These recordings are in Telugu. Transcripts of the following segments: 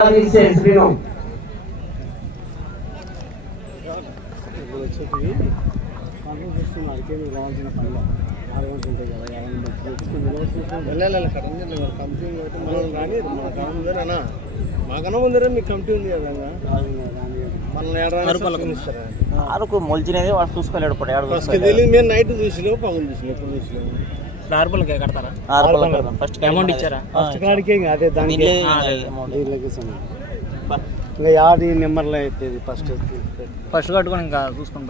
మన కమిటీ ఉందరేనా మాకన్నా ముందరే మీ కమిటీ ఉంది కదా మొలిచినది వాడు చూసుకోలేడు. తెలియదు మేము నైట్ చూసినాము పగలు చూసినాం ఎప్పుడు చూసినాము నార్మల్గా కడతారా? ఫస్ట్ అమౌంట్ ఇచ్చారా? ఫస్ట్ కాడికే అదే దానికి. ఇంకా యాది నెంబర్లో అయితే ఫస్ట్ ఫస్ట్ కట్టుకొని ఇంకా చూసుకుని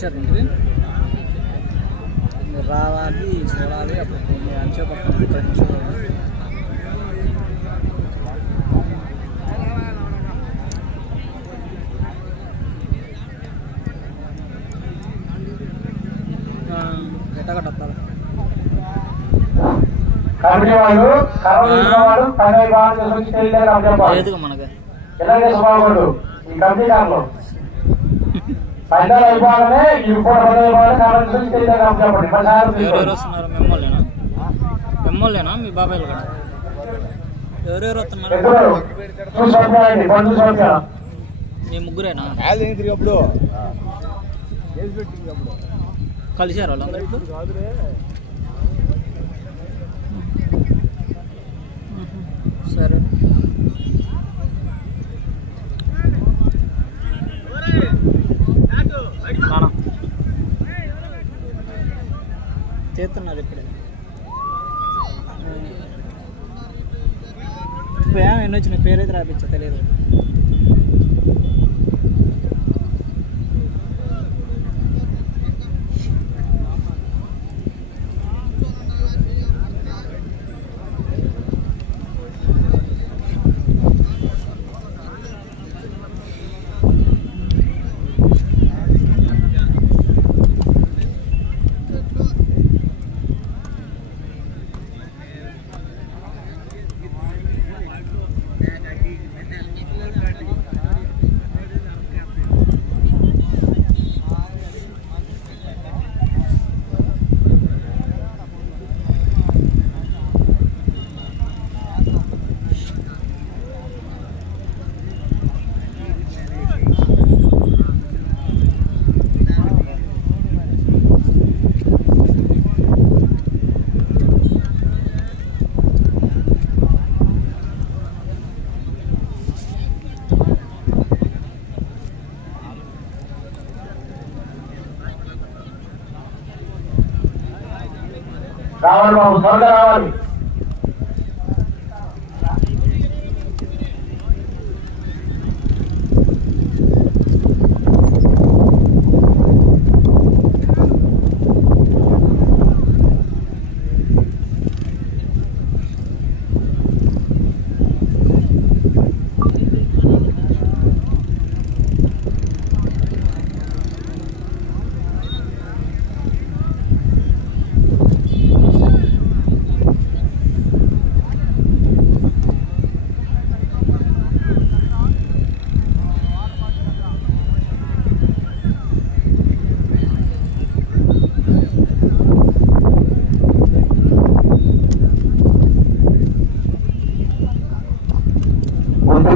వచ్చారు మీరు రావాలి చూడాలి అప్పుడు అంచే పక్కన చూడాలి. కమిటీ వాళ్ళు కర్మ ఇలాగే సుమారు ఈ కమిటీ దాంట్లో పండుగ అయిపోగానే చూసి తెలియదు వస్తున్నారు మెమ్మోళ్ళేనా మీ బాబాయ్లు కూడా ఎవరెవరు వస్తున్నారు మీ ముగ్గురేనా? వాళ్ళందరూ ఇప్పుడు? సరే. నానా. చేస్తున్నారు ఇప్పుడే. ఇప్పుడు ఏమో ఎన్ని వచ్చినాయి? పేరైతే రాపించా తెలియదు రావాలి బాబు త్వరగా రావాలి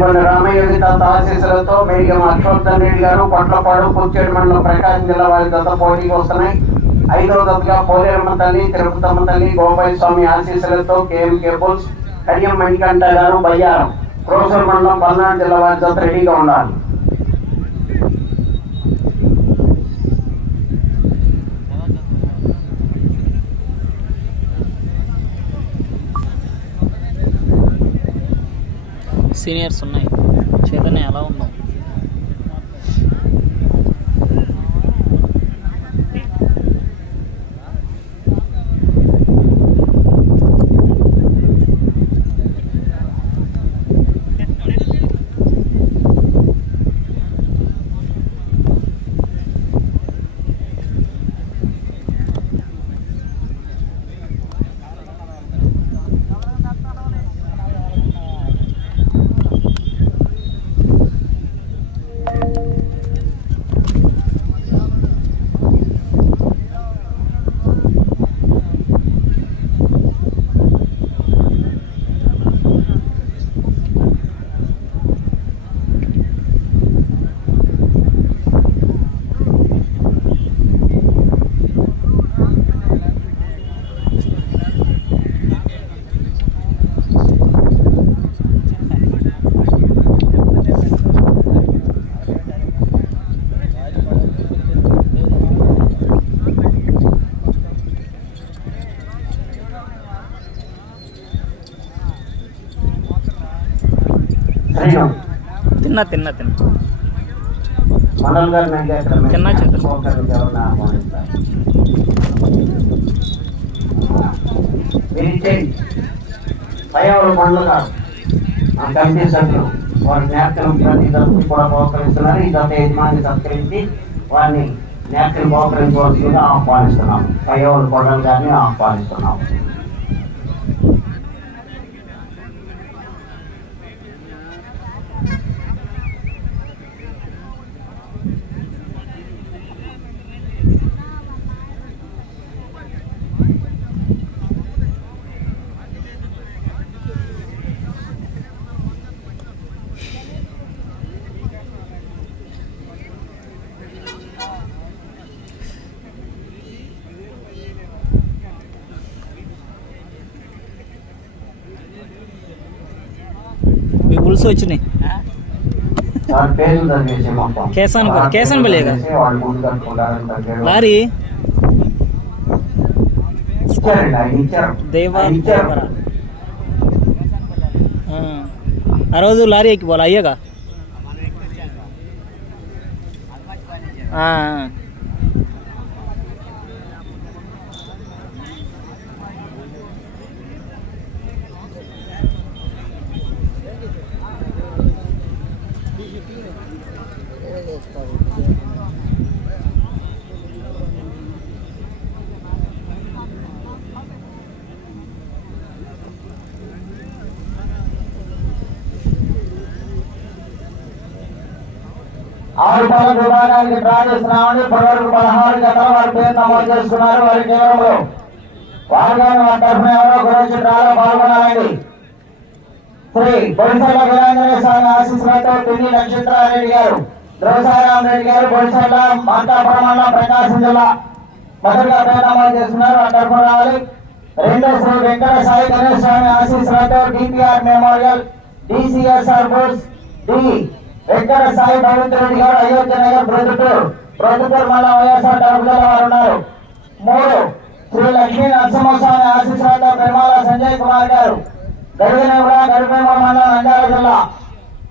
ముత్తుపల్లి రామయ్య దత్త ఆశీస్సులతో మేడిగం అశ్వత్థన్ రెడ్డి గారు పొట్లపాడు పుచ్చేడు మండలం ప్రకాశం జిల్లా వారి దత్త పోటీకి వస్తున్నాయి ఐదవ దత్తగా పోలేరమ్మ తల్లి తిరుపతమ్మ తల్లి గోపాల స్వామి ఆశీస్సులతో కేఎం కేబుల్స్ కడియం మణికంఠ గారు బయ్యారం క్రోసూరు మండలం పల్నాడు జిల్లా వారి దత్త రెడీగా ఉండాలి. సీనియర్స్ ఉన్నాయి. చైతన్య ఎలా ఉంది? మీరు ఇచ్చేయండి పయ్యవరం మండలం గారు మన కమిటీ సభ్యులు వారి జ్ఞాపకం ప్రతి దశకి కూడా బహుకరిస్తున్నారు. ఈ దశ యజమాని సత్కరించి వారిని జ్ఞాపకం బహుకరించవలసిందిగా ఆహ్వానిస్తున్నాం. పయ్యవరం కొండల గారిని ఆహ్వానిస్తున్నాం. మీ పులుసు వచ్చినాయి వారి పేర్లు చదివేసి మొత్తం కేసాన్ పల్లి- వారి కేసాన్ పల్లి కదా? చదివేసి వాళ్ళు ముందు కట్టుకుంటారని దగ్గర లారీ ఇచ్చారండి ఆయన ఇచ్చారు దేవా ఆయన ఇచ్చారు దేవరా. ఆ. ఆ రోజు లారీ ఎక్కిపోవాలి అయ్యగా ఆ, ఆ. ఆరు పాలన విభాగానికి డ్రా చేస్తున్నామని ఇప్పటివరకు పదహారు జతలు వారి పేరు నమోదు చేసుకున్నారు వారి కేవలంలో వారు వారి తరఫున ఎవరో గురించి డ్రాలో పాల్గొనాలండి. శ్రీ బొడిసెల్ల వీరాంజనేయ స్వామి ఆశీస్సులతో పిల్లి నక్షత్రారెడ్డి గారు ద్రవసారాం రెడ్డి గారు బొడిసెల్ల మార్కాపురం మండలం ప్రకాశం జిల్లా మొదటిగా పేరు నమోదు చేస్తున్నారు. వారి తరఫున రావాలి. రెండో శ్రీ వెంకట సాయి గణేష్ స్వామి ఆశీస్సులతో డిపిఆర్ మెమోరియల్ డిసిఎస్ఆర్ బోస్ డి ఎక్కడ సాయి పవిత్ర రెడ్డి గారు అయోధ్య నగర్ ప్రొద్దుటూరు ప్రొద్దుటూరు మండలం వైఎస్ఆర్ తరఫున వారు ఉన్నారు. మూడు శ్రీ లక్ష్మీ నరసింహస్వామి ఆశీస్సులతో పెరుమాల సంజయ్ కుమార్ గారు గడిగినగూడ గడిపేమ మండలం నంద్యాల జిల్లా.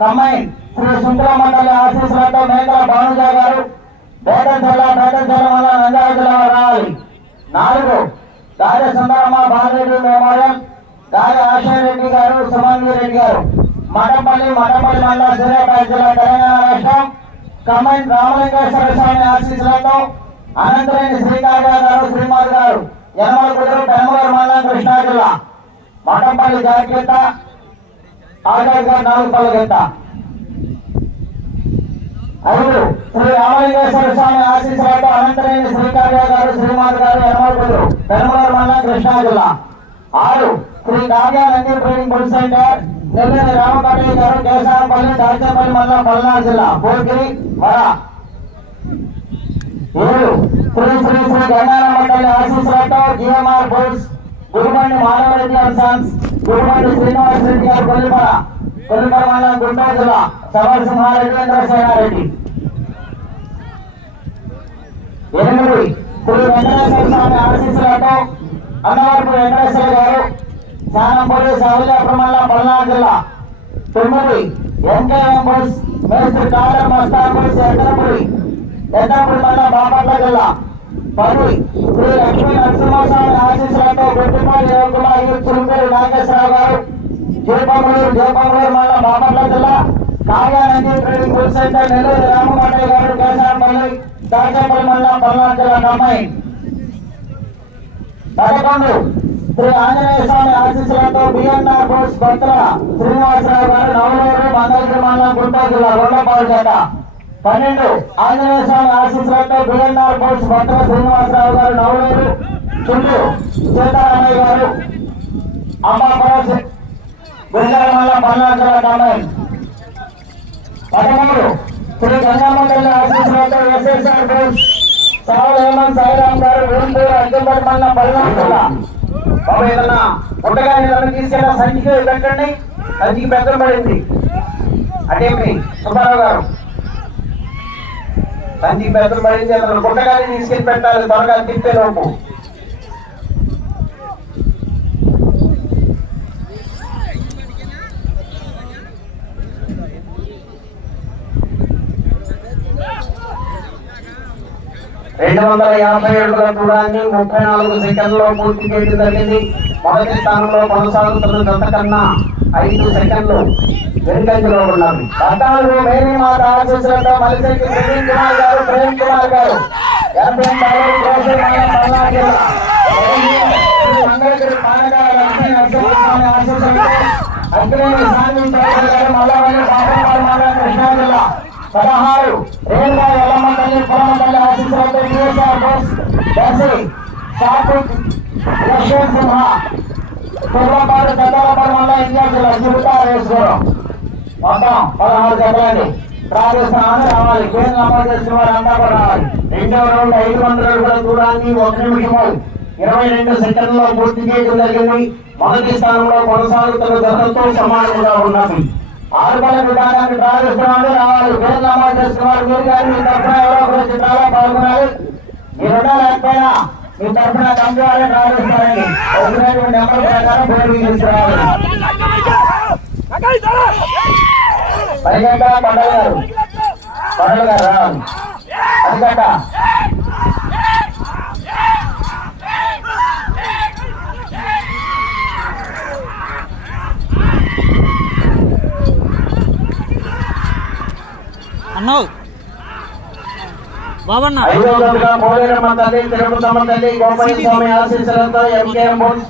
కమ్మైన్ శ్రీ శుంకుల మండలి ఆశీస్సులతో మేకల భానుజ గారు బేదం జిల్లా బేదం జిల్లా మండలం నంద్యాల జిల్లా వారు రావాలి. నాలుగు గాలి సుందరమ్మ బాలరెడ్డి మెమోరియల్ ఆశయ రెడ్డి గారు సుమంగి రెడ్డి గారు. మఠంపల్లి మఠంపల్లి మండలం సూర్యాపేట జిల్లా తెలంగాణ రాష్ట్రం కమెంట్ రామలింగేశ్వర స్వామి ఆశీస్సులతో అనంతరేని శ్రీకార్య గారు శ్రీమతి గారు యనమల కుదురు పెనమలూరు మండలం కృష్ణా జిల్లా. మఠంపల్లి జాగ్రత్త ఆకాశ్ గారు నాలుగు పళ్ళ ఐదు శ్రీ రామలింగేశ్వర స్వామి ఆశీస్సులతో అనంతరేని శ్రీకార్య గారు శ్రీమతి గారు యనమల కుదురు పెనమలూరు మండలం కృష్ణా జిల్లా. ఆరు Shri Kavyanandi training bull centre Nelluri Ramakataiah garu Keshavapalli Dachepalli మండలం పల్నాడు జిల్లా. పోగిరి వర. ఏడు. శ్రీ శ్రీ శ్రీ గంగారమ్మ తల్లి ఆశీస్సులతో GMR boards Gurumandi Madhava Reddy and sons Gurumandi Srinivas Reddy గారు కొల్లిపర కొల్లిపర మండలం గుంటూరు జిల్లా. సవర్ సింహారెడ్డి ఇంద్రసేనారెడ్డి ఎనిమిది. శ్రీ వెంకటేశ్వర స్వామి ఆశీస్సులతో అన్నవరపు వెంకటేశ్వర గారు శానంపూడి సౌల్యాపురం మండలం పల్నాడు జిల్లా తొమ్మిది ఎంకేఎం బోస్ మేస్త్రి కాలర్ మస్తాన్ బోస్ ఎక్కడపూడి ఎక్కడపూడి మండలం బాపట్ల జిల్లా పది శ్రీ లక్ష్మీ నరసింహస్వామి ఆశీస్సులతో గుట్టిపాటి యోగుమారి చురుకూరు నాగేశ్వరరావు గారు జయపంగులూరు జయపంగులూరు మండలం బాపట్ల జిల్లా Kavyanandi trading bull centre Nelluru Ramakotaiah garu Kesarapalli Dachepalli మండలం పల్నాడు జిల్లా అమ్మాయి పదకొండు శ్రీ ఆంజనేయ స్వామి ఆశీస్సులతో బిఎన్ఆర్ బోస్ భక్తుల శ్రీనివాసరావు గారు నవలూరు మంగళగిరి మండలం గుంటూరు జిల్లా రెండోపాడు చేత. పన్నెండు ఆంజనేయ స్వామి ఆశీస్సులతో బిఎన్ఆర్ బోస్ భక్తుల శ్రీనివాసరావు గారు నవలూరు చుట్టూ సీతారామయ్య గారు అమ్మాపురం గుంటూరు మండలం పల్నాడు జిల్లా కమ్మాయి పదమూడు శ్రీ గంగమ్మ తల్లి ఆశీస్సులతో ఎస్ఎస్ఆర్ బోస్ సావుల హేమంత్ సాయిరామ్ గారు వేంపూరు అద్దెపడి మండలం పల్నాడు జిల్లా. బాబు ఏదన్నా ఉండగానే ఏదన్నా తీసుకెళ్ళిన సంచికి పెట్టండి. సంచికి పెద్దలు పడింది. అంటే సుబ్బారావు గారు. సంచికి పెద్దలు పడింది అతను పుట్టగానే తీసుకెళ్ళి పెట్టాలి త్వరగా తిప్పే లోపు. రెండు వందల యాభై అడుగుల దూరాన్ని ముప్పై నాలుగు సెకండ్లో పూర్తి చేయడం జరిగింది. మొదటి స్థానంలో కొనసాగుతున్న గత కన్నా ఐదు సెకండ్లు వెనుకంజలో ఉన్నది పద్నాలుగు మేరీ మాత ఆశీస్సులతో మలిసెట్టి ప్రవీణ్ కుమార్ గారు ప్రేమ్ కుమార్ గారు. గారు మల్లవల్లి కృష్ణా జిల్లా. పదహారు రేణుగా ఎల్లమ్మ తల్లి పొలమ్మ ఆశీస్సులతో బోస్ దర్శి షాపుక్ యశ్వంత్ సింహ కుర్రపాడు పెద్దలపాడు మొత్తం పదహారు రావాలి. నమోదు చేసిన వారు అంతా కూడా రావాలి. రెండవ రౌండ్ ఐదు వందల అడుగుల దూరాన్ని ఒక నిమిషము ఇరవై రెండు పూర్తి చేయడం జరిగింది. మొదటి స్థానంలో కొనసాగుతున్న గతంతో సమానంగా ఉన్నది. ఆరుపల్లి బల విభాగాన్ని ప్రారంభిస్తున్నాడు రావాలి. పేరు నమోదు చేసిన వారు మీరు కానీ మీ తరఫున ఎవరో ఒకరు చిత్రాల్లో పాల్గొనాలి. మీరు లేకపోయినా మీ తరఫున కంపెనీ వారే ప్రారంభిస్తారండి. వచ్చినటువంటి నెంబర్ ప్రకారం పేరు తీసుకురావాలి. పదిగంట కొండల గారు. పండగ గారు రావాలి. పదిగంట అన్నావు బాబన్న ఐదు వందలుగా పోలేరమ్మ తల్లి తిరుపతమ్మ తల్లి గోపాల స్వామి ఆశీస్సులతో ఎంకేఎం బోస్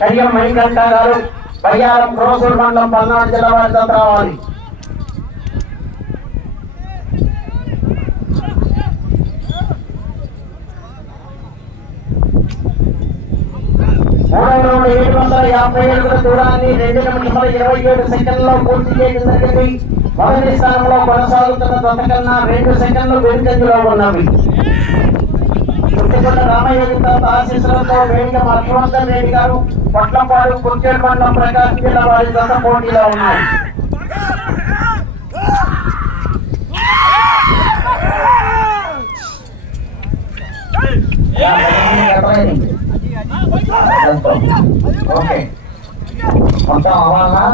కడియం మణికంఠ గారు బయ్యారం క్రోసూరు మండలం పల్నాడు జిల్లా వారితో రావాలి మూడవ రౌండ్ ఏడు వందల యాభై ఏడుగుల దూరాన్ని రెండు నిమిషముల ఇరవై ఏడు సెకండ్లలో పూర్తి చేయడం జరిగింది. మొదటి స్థానంలో కొనసాగుతున్న దొంత కన్నా రెండు సెకండ్లు వెనుకంజలో ఉన్నవి. చుట్టుకొండ రామయ్య తాత ఆశీస్సులతో వేదిక లక్ష్మణ్ రెడ్డి గారు పొట్లపాడు కుర్చేడు మండలం ప్రకాశం జిల్లా వారి దశ పోటీలో ఉన్నాయి. యాభై ఎనిమిది సెకండ్లు ఓకే. మొత్తం అవ్వాలా?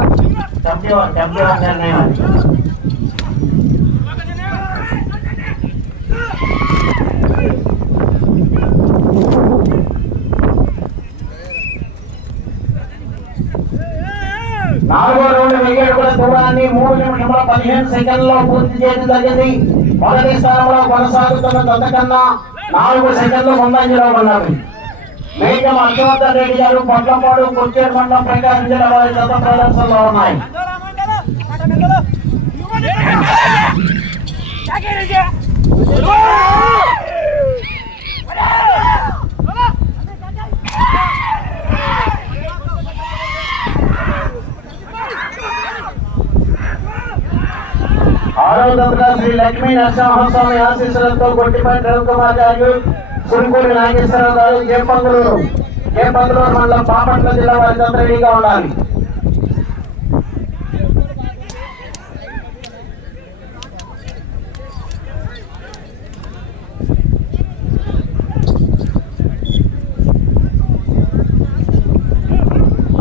నాలుగో రౌండ్ వెయ్యేడుగుల దూరాన్ని మూడు నిమిషముల పదిహేను సెకండ్లో పూర్తి చేయడం జరిగింది. మొదటి స్థానంలో కొనసాగుతున్న జత కన్నా నాలుగు సెకండ్లు ముందంజలో ఉన్నవి. మేఘం హర్షవర్ధన్ రెడ్డి గారు పొట్లపాడు కొచ్చేరు మండలం ప్రకాశం జిల్లా వారి గత ప్రదర్శనలో ఉన్నాయి. ఆరో దశగా శ్రీ లక్ష్మీ నరసింహస్వామి ఆశీస్సులతో గొట్టిపై రవికుమార్ గారు సురుకూరి నాగేశ్వరరావు గారు ఏ పంగులూరు ఏ జేపంగులూరు మండలం పాపట్ల జిల్లా వారి ఉండాలి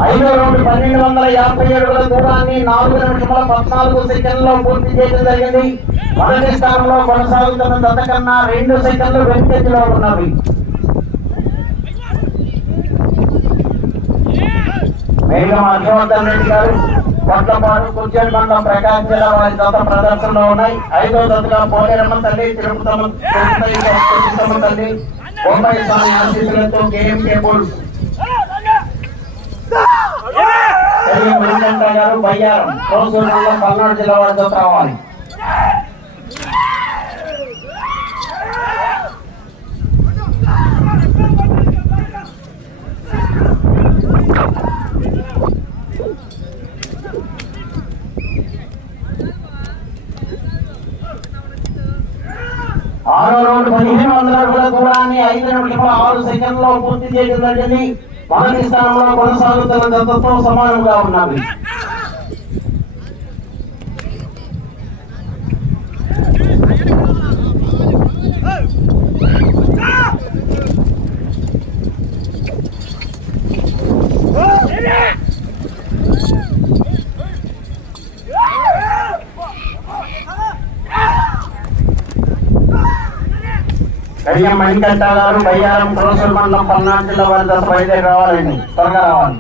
ఐదో రౌండ్ పన్నెండు వందల యాభై ఏడుగుల దూరాన్ని నాలుగు నిమిషముల పద్నాలుగు సెకండ్లో పూర్తి చేయడం జరిగింది. మొదటి స్థానంలో కొనసాగుతున్న జత కన్నా రెండు సెకండ్లు వెనుకంజలో ఉన్నవి. మేఘం హర్షవర్ధన్ రెడ్డి గారు కొత్తపాడు కుర్చేడు మండలం ప్రకాశం జిల్లా వారి జత ప్రదర్శనలో ఉన్నాయి. ఐదో జతగా పోలేరమ్మ తల్లి తిరుపతమ్మ తల్లి బొంబాయి స్వామి ఆశీస్సులతో కేఎంకే బుల్స్ సయ్యం వెంకట గారు బయ్యారం. రోజు పల్నాడు జిల్లా వారితో జత రావాలి. ఆరో రౌండ్ పదిహేను వందల అడుగుల దూరాన్ని ఐదు నిమిషం ఆరు సెకండ్లో పూర్తి చేయడం జరిగింది. పాకిస్తాన్లో కొనసాగుతున్న దత్తతో సమానంగా ఉన్నది కడియం మణికంఠ గారు బయ్యారం క్రోసల్ మండలం పల్నాడు జిల్లా వారి దశ బయలుదేరి రావాలండి. త్వరగా రావాలి.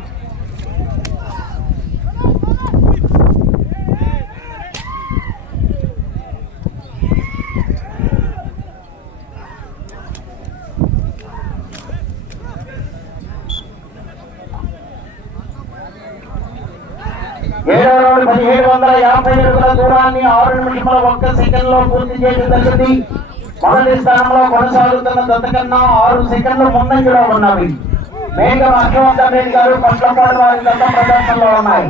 ఏడో రౌండ్ పదిహేడు వందల యాభై అడుగుల దూరాన్ని ఆరు నిమిషముల ఒక్క సెకండ్లో పూర్తి చేయడం జరిగింది. మొదటి స్థానంలో కొనసాగుతున్న దత్తకన్నా ఆరు సెకండ్లు ముందంజలో ఉన్నవి. మేఘం హర్షవర్ధన్ రెడ్డి గారు పట్లపాడు వారి దత్త ప్రదర్శనలో ఉన్నాయి.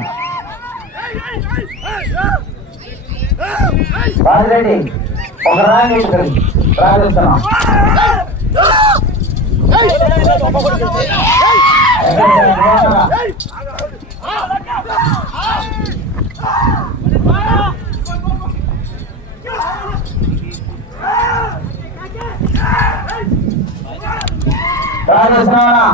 రాజిరెడ్డి ఒక రాంగ్ ఇటుకరి రాజేస్తున్నాం రాజేస్తున్నాం